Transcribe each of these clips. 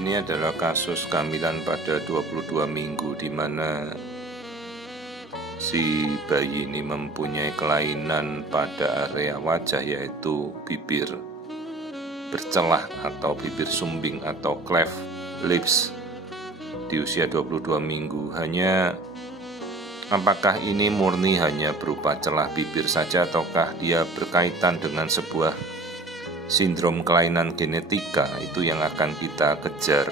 Ini adalah kasus kehamilan pada 22 minggu di mana si bayi ini mempunyai kelainan pada area wajah, yaitu bibir bercelah atau bibir sumbing atau cleft lips di usia 22 minggu. Hanya apakah ini murni hanya berupa celah bibir saja ataukah dia berkaitan dengan sebuah sindrom kelainan genetika, itu yang akan kita kejar.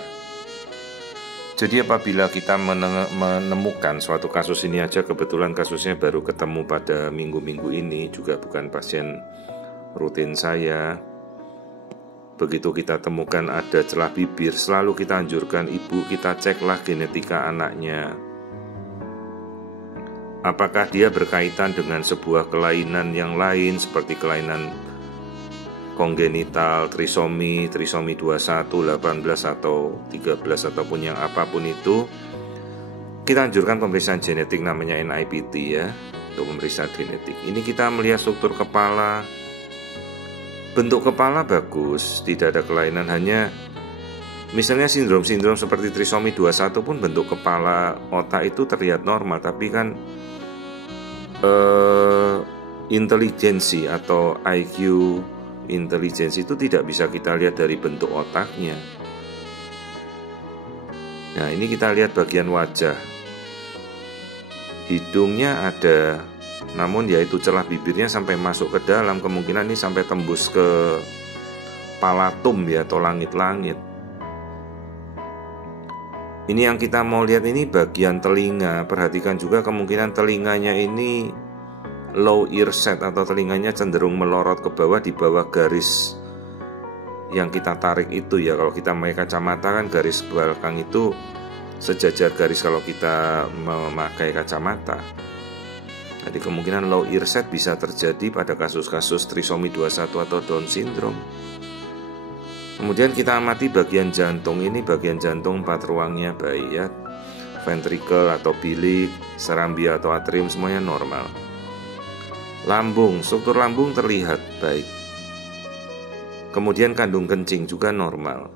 Jadi apabila kita menemukan suatu kasus ini aja, kebetulan kasusnya baru ketemu pada minggu-minggu ini, juga bukan pasien rutin saya. Begitu kita temukan ada celah bibir, selalu kita anjurkan ibu kita ceklah genetika anaknya. Apakah dia berkaitan dengan sebuah kelainan yang lain seperti kelainan kongenital, trisomi 21, 18 atau 13 ataupun yang apapun itu, kita anjurkan pemeriksaan genetik namanya NIPT ya, untuk pemeriksaan genetik. Ini kita melihat struktur kepala, bentuk kepala bagus, tidak ada kelainan, hanya misalnya sindrom-sindrom seperti trisomi 21 pun bentuk kepala otak itu terlihat normal, tapi kan intelijensi atau IQ intelijensi itu tidak bisa kita lihat dari bentuk otaknya. Nah, ini kita lihat bagian wajah. Hidungnya ada, namun yaitu celah bibirnya sampai masuk ke dalam, kemungkinan ini sampai tembus ke palatum ya, atau langit-langit. Ini yang kita mau lihat, ini bagian telinga. Perhatikan juga kemungkinan telinganya ini low ear set atau telinganya cenderung melorot ke bawah, di bawah garis yang kita tarik itu ya. Kalau kita memakai kacamata kan garis belakang itu sejajar garis kalau kita memakai kacamata. Jadi kemungkinan low ear set bisa terjadi pada kasus-kasus trisomi 21 atau Down syndrome. Kemudian kita amati bagian jantung. Ini bagian jantung 4 ruangnya baik ya. Ventricle atau bilik, serambia atau atrium semuanya normal. Lambung, struktur lambung terlihat baik. Kemudian kandung kencing juga normal.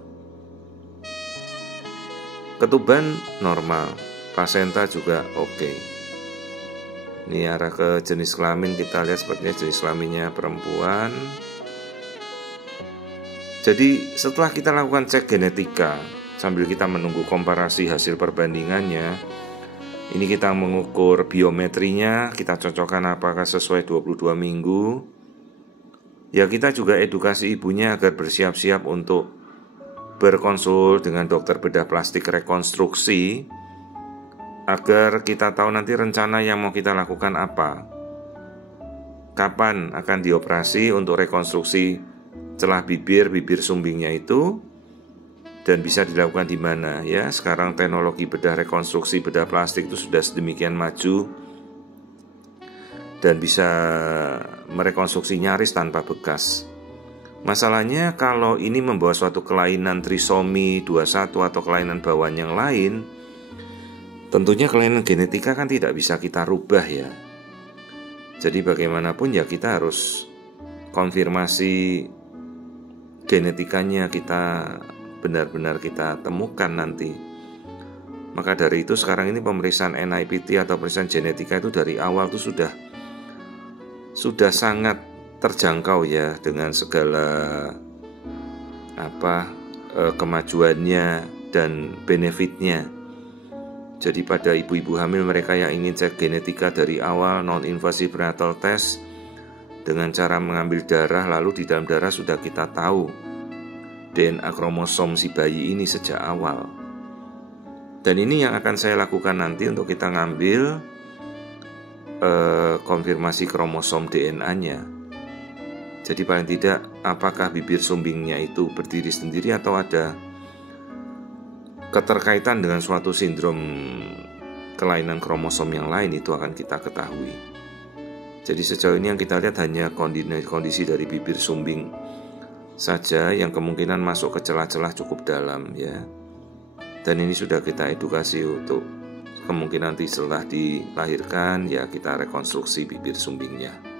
Ketuban normal, plasenta juga oke. Ini arah ke jenis kelamin, kita lihat sepertinya jenis kelaminnya perempuan. Jadi setelah kita lakukan cek genetika, sambil kita menunggu komparasi hasil perbandingannya, ini kita mengukur biometrinya, kita cocokkan apakah sesuai 22 minggu. Ya, kita juga edukasi ibunya agar bersiap-siap untuk berkonsul dengan dokter bedah plastik rekonstruksi, agar kita tahu nanti rencana yang mau kita lakukan apa. Kapan akan dioperasi untuk rekonstruksi celah bibir sumbingnya itu, dan bisa dilakukan di mana ya. Sekarang teknologi bedah rekonstruksi bedah plastik itu sudah sedemikian maju dan bisa merekonstruksi nyaris tanpa bekas. Masalahnya kalau ini membawa suatu kelainan trisomi 21 atau kelainan bawaan yang lain, tentunya kelainan genetika kan tidak bisa kita rubah ya. Jadi bagaimanapun ya kita harus konfirmasi genetikanya, kita benar-benar kita temukan nanti. Maka dari itu sekarang ini pemeriksaan NIPT atau pemeriksaan genetika itu dari awal itu sudah sangat terjangkau ya, dengan segala kemajuannya dan benefitnya. Jadi pada ibu-ibu hamil, mereka yang ingin cek genetika dari awal, non-invasive prenatal test dengan cara mengambil darah, lalu di dalam darah sudah kita tahu DNA kromosom si bayi ini sejak awal. Dan ini yang akan saya lakukan nanti untuk kita ngambil konfirmasi kromosom DNA-nya. Jadi paling tidak apakah bibir sumbingnya itu berdiri sendiri atau ada keterkaitan dengan suatu sindrom kelainan kromosom yang lain, itu akan kita ketahui. Jadi sejauh ini yang kita lihat hanya kondisi dari bibir sumbing saja yang kemungkinan masuk ke celah-celah cukup dalam ya. Dan ini sudah kita edukasi untuk kemungkinan nanti setelah dilahirkan ya kita rekonstruksi bibir sumbingnya.